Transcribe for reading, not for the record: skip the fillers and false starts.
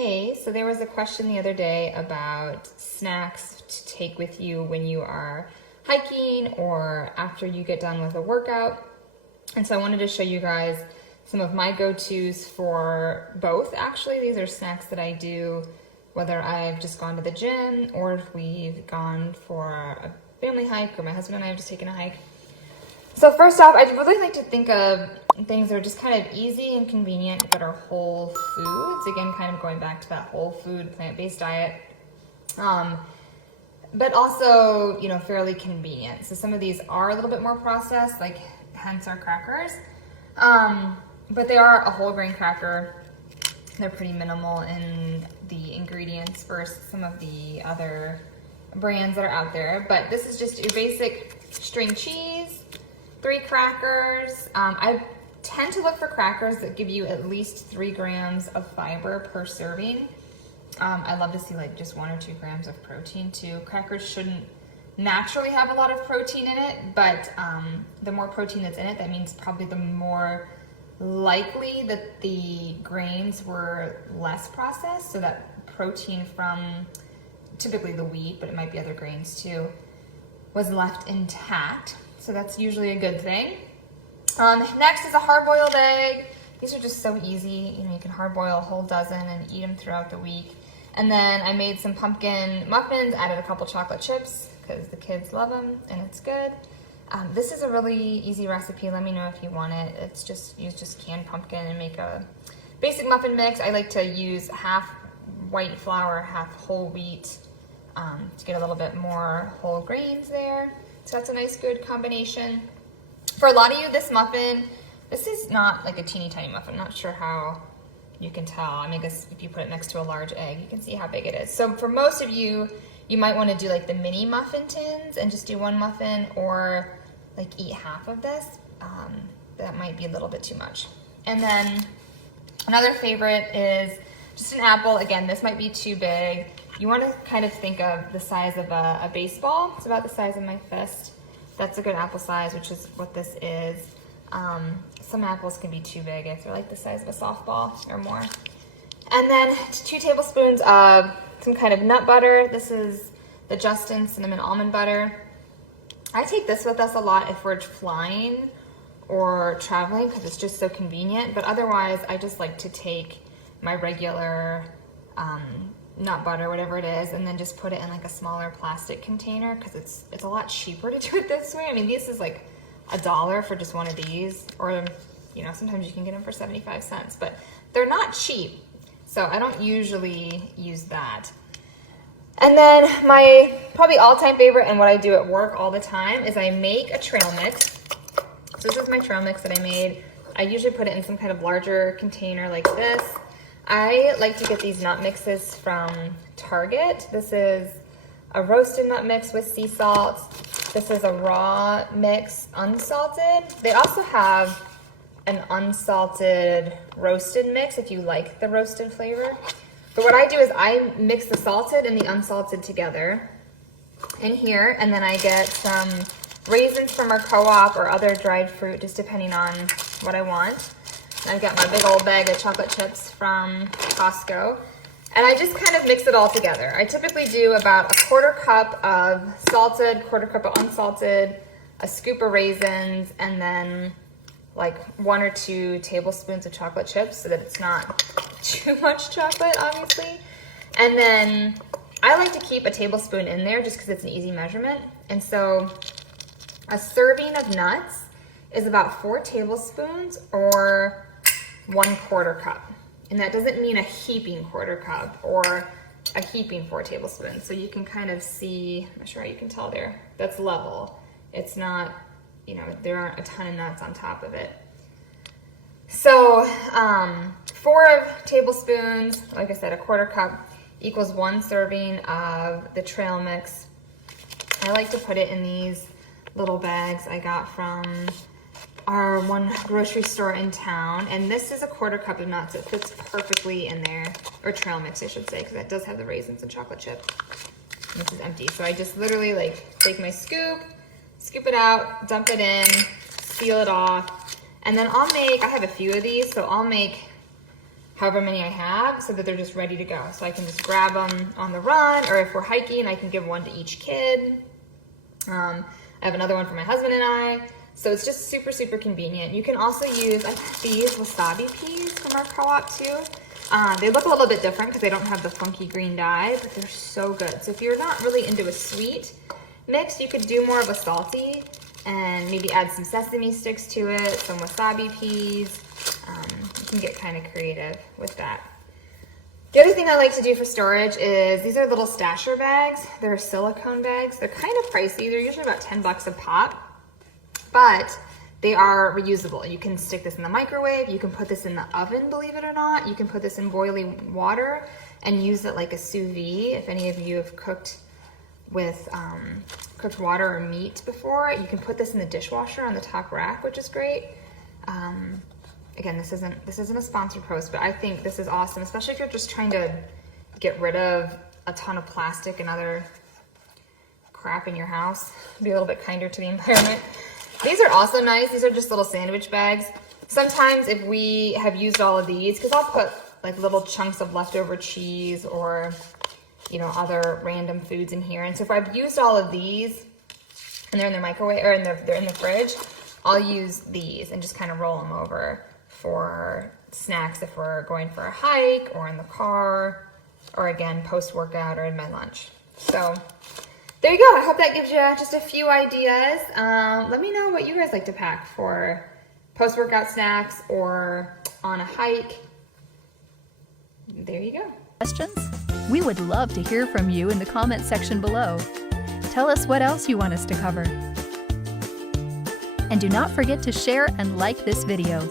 Hey, so there was a question the other day about snacks to take with you when you are hiking or after you get done with a workout. And so I wanted to show you guys some of my go-tos for both. Actually, these are snacks that I do whether I've just gone to the gym or if we've gone for a family hike or my husband and I have just taken a hike. So first off, I'd really like to think of things that are just kind of easy and convenient that are whole foods. Again, kind of going back to that whole food, plant-based diet. But also, fairly convenient. So some of these are a little bit more processed, like hence our crackers. But they are a whole grain cracker. They're pretty minimal in the ingredients versus some of the other brands that are out there. But this is just your basic string cheese, 3 crackers. I tend to look for crackers that give you at least 3 grams of fiber per serving. I love to see like just 1 or 2 grams of protein too. Crackers shouldn't naturally have a lot of protein in it, but the more protein that's in it, that means probably the more likely that the grains were less processed, so that protein from typically the wheat, but it might be other grains too, was left intact. So that's usually a good thing. Next is a hard-boiled egg. These are just so easy. You can hard-boil a whole dozen and eat them throughout the week. And then I made some pumpkin muffins, added a couple chocolate chips because the kids love them and it's good. This is a really easy recipe. Let me know if you want it. It's just use canned pumpkin and make a basic muffin mix. I like to use half white flour, half whole wheat to get a little bit more whole grains there. So that's a nice, good combination. For a lot of you, this is not like a teeny tiny muffin. I'm not sure how you can tell. I guess if you put it next to a large egg, you can see how big it is. So for most of you, you might want to do like the mini muffin tins and just do 1 muffin, or like eat half of this. That might be a little bit too much. And then another favorite is just an apple. Again, this might be too big. You want to kind of think of the size of a baseball. It's about the size of my fist. That's a good apple size, which is what this is. Some apples can be too big if they're like the size of a softball or more. And then 2 tablespoons of some kind of nut butter. This is the Justin cinnamon almond butter. I take this with us a lot if we're flying or traveling because it's just so convenient. But otherwise, I just like to take my regular nut butter, whatever it is, and then just put it in like a smaller plastic container because it's a lot cheaper to do it this way. This is like $1 for just one of these, or sometimes you can get them for 75 cents, but they're not cheap. So I don't usually use that. And then my probably all-time favorite and what I do at work all the time is I make a trail mix. So this is my trail mix that I made. I usually put it in some kind of larger container like this. I like to get these nut mixes from Target. This is a roasted nut mix with sea salt. This is a raw mix, unsalted. They also have an unsalted roasted mix if you like the roasted flavor. But what I do is I mix the salted and the unsalted together in here, and then I get some raisins from our co-op or other dried fruit, just depending on what I want. I've got my big old bag of chocolate chips from Costco, and I just kind of mix it all together. I typically do about a 1/4 cup of salted, 1/4 cup of unsalted, a scoop of raisins, and then like 1 or 2 tablespoons of chocolate chips so that it's not too much chocolate, obviously. And then I like to keep a tablespoon in there just because it's an easy measurement. And so a serving of nuts is about 4 tablespoons or 1/4 cup. And that doesn't mean a heaping 1/4 cup or a heaping 4 tablespoons. So you can kind of see, I'm not sure how you can tell there, that's level. It's not, there aren't a ton of nuts on top of it. So 4 tablespoons, like I said, a 1/4 cup equals 1 serving of the trail mix. I like to put it in these little bags I got from our one grocery store in town, and this is a 1/4 cup of nuts. It fits perfectly in there, or trail mix I should say, because it does have the raisins and chocolate chip. And this is empty, so I just literally take my scoop it out, dump it in, seal it off, and then I have a few of these, so I'll make however many I have, so that they're just ready to go. So I can just grab them on the run, or if we're hiking, I can give one to each kid. I have another one for my husband and I. So it's just super, super convenient. You can also use, I have these Wasabi Peas from our co-op too. They look a little bit different because they don't have the funky green dye, but they're so good. So if you're not really into a sweet mix, you could do more of a salty and maybe add some sesame sticks to it, some Wasabi Peas. You can get kind of creative with that. The other thing I like to do for storage is, these are little stasher bags. They're silicone bags. They're kind of pricey. They're usually about 10 bucks a pop. But they are reusable. You can stick this in the microwave. You can put this in the oven, believe it or not. You can put this in boiling water and use it like a sous vide. If any of you have cooked with cooked water or meat before, you can put this in the dishwasher on the top rack, which is great. Again, this isn't a sponsored post, but I think this is awesome, especially if you're just trying to get rid of a ton of plastic and other crap in your house. Be a little bit kinder to the environment. These are also nice. These are just little sandwich bags. Sometimes if we have used all of these, because I'll put like little chunks of leftover cheese or, you know, other random foods in here. And so if I've used all of these and they're in the microwave or they're in the fridge, I'll use these and just kind of roll them over for snacks if we're going for a hike or in the car, or again, post-workout or in my lunch. So there you go. I hope that gives you just a few ideas. Let me know what you guys like to pack for post-workout snacks or on a hike. There you go. Questions? We would love to hear from you in the comment section below. Tell us what else you want us to cover. And do not forget to share and like this video.